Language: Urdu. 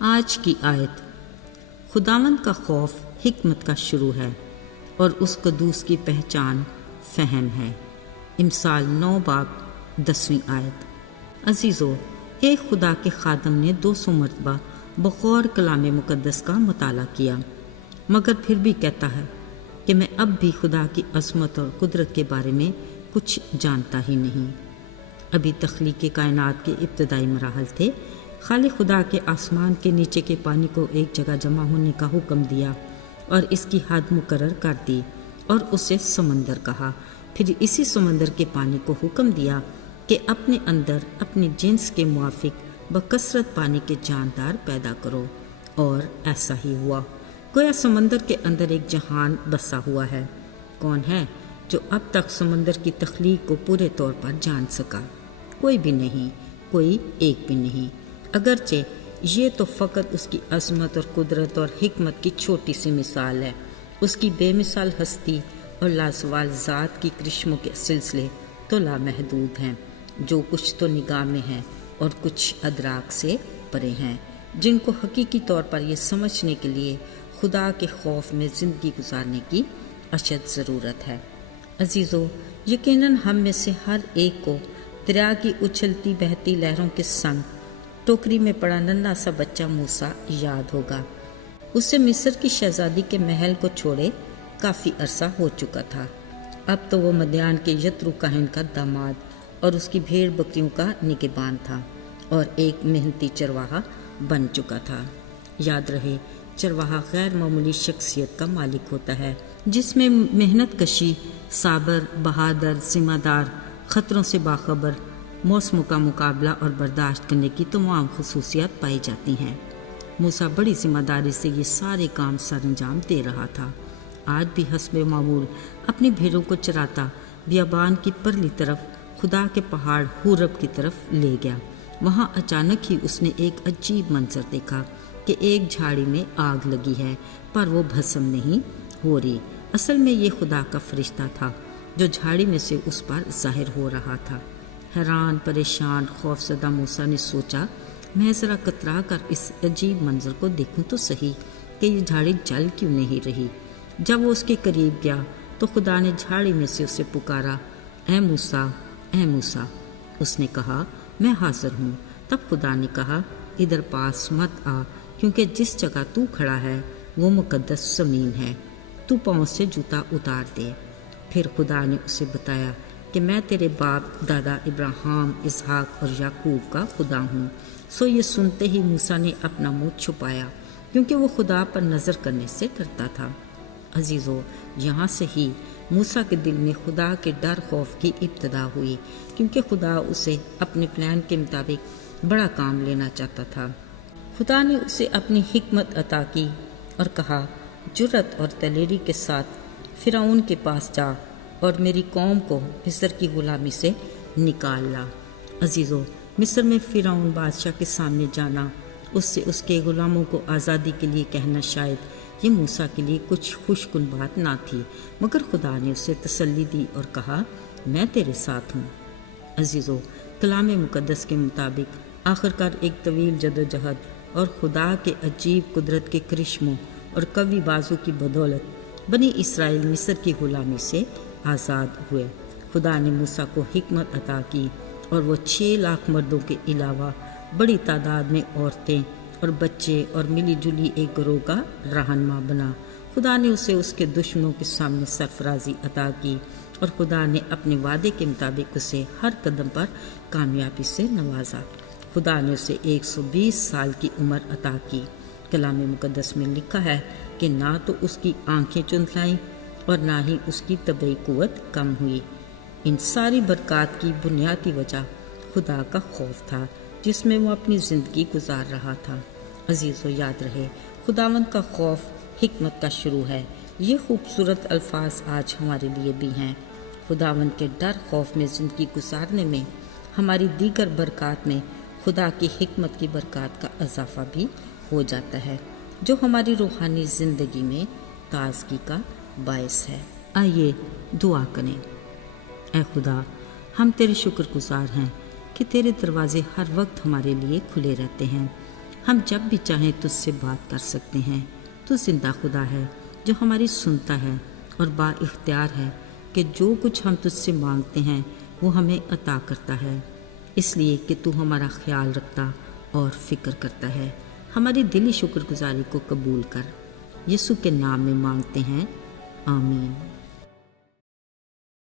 آج کی آیت: خداوند کا خوف حکمت کا شروع ہے اور اس قدوس کی پہچان فہم ہے۔ امثال 9 باب 10 آیت۔ عزیزو، ایک خدا کے خادم نے 200 مرتبہ بغور کلام مقدس کا مطالعہ کیا، مگر پھر بھی کہتا ہے کہ میں اب بھی خدا کی عظمت اور قدرت کے بارے میں کچھ جانتا ہی نہیں۔ ابھی تخلیق کائنات کے ابتدائی مراحل تھے۔ خالق خدا کے آسمان کے نیچے کے پانی کو ایک جگہ جمع ہونے کا حکم دیا اور اس کی حد مقرر کر دی اور اسے سمندر کہا۔ پھر اسی سمندر کے پانی کو حکم دیا کہ اپنے اندر اپنی جنس کے موافق بکثرت پانی کے جاندار پیدا کرو، اور ایسا ہی ہوا۔ گویا سمندر کے اندر ایک جہان بسا ہوا ہے۔ کون ہے جو اب تک سمندر کی تخلیق کو پورے طور پر جان سکا؟ کوئی بھی نہیں، کوئی ایک بھی نہیں، اگرچہ یہ تو فقط اس کی عظمت اور قدرت اور حکمت کی چھوٹی سی مثال ہے۔ اس کی بے مثال ہستی اور لازوال ذات کی کرشموں کے سلسلے تو لامحدود ہیں، جو کچھ تو نگاہ میں ہیں اور کچھ ادراک سے پرے ہیں، جن کو حقیقی طور پر یہ سمجھنے کے لیے خدا کے خوف میں زندگی گزارنے کی اشد ضرورت ہے۔ عزیزو، یقیناً ہم میں سے ہر ایک کو دریا کی اچھلتی بہتی لہروں کے سنگ ٹوکری میں پڑا ننھا سا بچہ موسیٰ یاد ہوگا۔ اسے مصر کی شہزادی کے محل کو چھوڑے کافی عرصہ ہو چکا تھا۔ اب تو وہ مدیان کے یترو کاہن کا داماد اور اس کی بھیڑ بکریوں کا نگہبان تھا اور ایک محنتی چرواہا بن چکا تھا۔ یاد رہے، چرواہا غیر معمولی شخصیت کا مالک ہوتا ہے، جس میں محنت کشی، صابر، بہادر، ذمہ دار، خطروں سے باخبر، موسموں کا مقابلہ اور برداشت کرنے کی تمام خصوصیات پائی جاتی ہیں۔ موسیٰ بڑی ذمہ داری سے یہ سارے کام سر انجام دے رہا تھا۔ آج بھی حسب معمول اپنی بھیڑوں کو چراتا بیابان کی پرلی طرف خدا کے پہاڑ حورب کی طرف لے گیا۔ وہاں اچانک ہی اس نے ایک عجیب منظر دیکھا کہ ایک جھاڑی میں آگ لگی ہے، پر وہ بھسم نہیں ہو رہی۔ اصل میں یہ خدا کا فرشتہ تھا جو جھاڑی میں سے اس پر ظاہر ہو رہا تھا۔ حیران، پریشان، خوفزدہ موسیٰ نے سوچا، میں ذرا کترا کر اس عجیب منظر کو دیکھوں تو صحیح کہ یہ جھاڑی جل کیوں نہیں رہی۔ جب وہ اس کے قریب گیا تو خدا نے جھاڑی میں سے اسے پکارا، اے موسیٰ، اے موسیٰ۔ اس نے کہا، میں حاضر ہوں۔ تب خدا نے کہا، ادھر پاس مت آ، کیونکہ جس جگہ تو کھڑا ہے وہ مقدس زمین ہے، تو پاؤں سے جوتا اتار دے۔ پھر خدا نے اسے بتایا کہ میں تیرے باپ دادا ابراہیم، اسحاق اور یعقوب کا خدا ہوں۔ سو یہ سنتے ہی موسیٰ نے اپنا منہ چھپایا، کیونکہ وہ خدا پر نظر کرنے سے ڈرتا تھا۔ عزیزو، یہاں سے ہی موسیٰ کے دل میں خدا کے ڈر خوف کی ابتدا ہوئی، کیونکہ خدا اسے اپنے پلان کے مطابق بڑا کام لینا چاہتا تھا۔ خدا نے اسے اپنی حکمت عطا کی اور کہا، جرأت اور دلیری کے ساتھ فرعون کے پاس جا اور میری قوم کو مصر کی غلامی سے نکال لا۔ عزیزو، مصر میں فرعون بادشاہ کے سامنے جانا، اس سے اس کے غلاموں کو آزادی کے لیے کہنا، شاید یہ موسیٰ کے لیے کچھ خوش کن بات نہ تھی، مگر خدا نے اسے تسلی دی اور کہا، میں تیرے ساتھ ہوں۔ عزیزو، کلام مقدس کے مطابق آخرکار ایک طویل جدوجہد اور خدا کے عجیب قدرت کے کرشموں اور قوی بازو کی بدولت بنی اسرائیل مصر کی غلامی سے آزاد ہوئے۔ خدا نے موسیٰ کو حکمت عطا کی اور وہ 6 لاکھ مردوں کے علاوہ بڑی تعداد میں عورتیں اور بچے اور ملی جلی ایک گروہ کا رہنما بنا۔ خدا نے اسے اس کے دشمنوں کے سامنے سرفرازی عطا کی اور خدا نے اپنے وعدے کے مطابق اسے ہر قدم پر کامیابی سے نوازا۔ خدا نے اسے 120 سال کی عمر عطا کی۔ کلام مقدس میں لکھا ہے کہ نہ تو اس کی آنکھیں چندلائیں اور نہ ہی اس کی طبعی قوت کم ہوئی۔ ان ساری برکات کی بنیادی وجہ خدا کا خوف تھا، جس میں وہ اپنی زندگی گزار رہا تھا۔ عزیزو، یاد رہے، خداوند کا خوف حکمت کا شروع ہے۔ یہ خوبصورت الفاظ آج ہمارے لیے بھی ہیں۔ خداوند کے ڈر خوف میں زندگی گزارنے میں ہماری دیگر برکات میں خدا کی حکمت کی برکات کا اضافہ بھی ہو جاتا ہے، جو ہماری روحانی زندگی میں تازگی کا باعث ہے۔ آئیے دعا کریں۔ اے خدا، ہم تیرے شکر گزار ہیں کہ تیرے دروازے ہر وقت ہمارے لیے کھلے رہتے ہیں۔ ہم جب بھی چاہیں تجھ سے بات کر سکتے ہیں۔ تو زندہ خدا ہے جو ہماری سنتا ہے اور با اختیار ہے کہ جو کچھ ہم تجھ سے مانگتے ہیں وہ ہمیں عطا کرتا ہے، اس لیے کہ تو ہمارا خیال رکھتا اور فکر کرتا ہے۔ ہماری دلی شکر گزاری کو قبول کر۔ یسوع کے نام میں مانگتے ہیں، آمین۔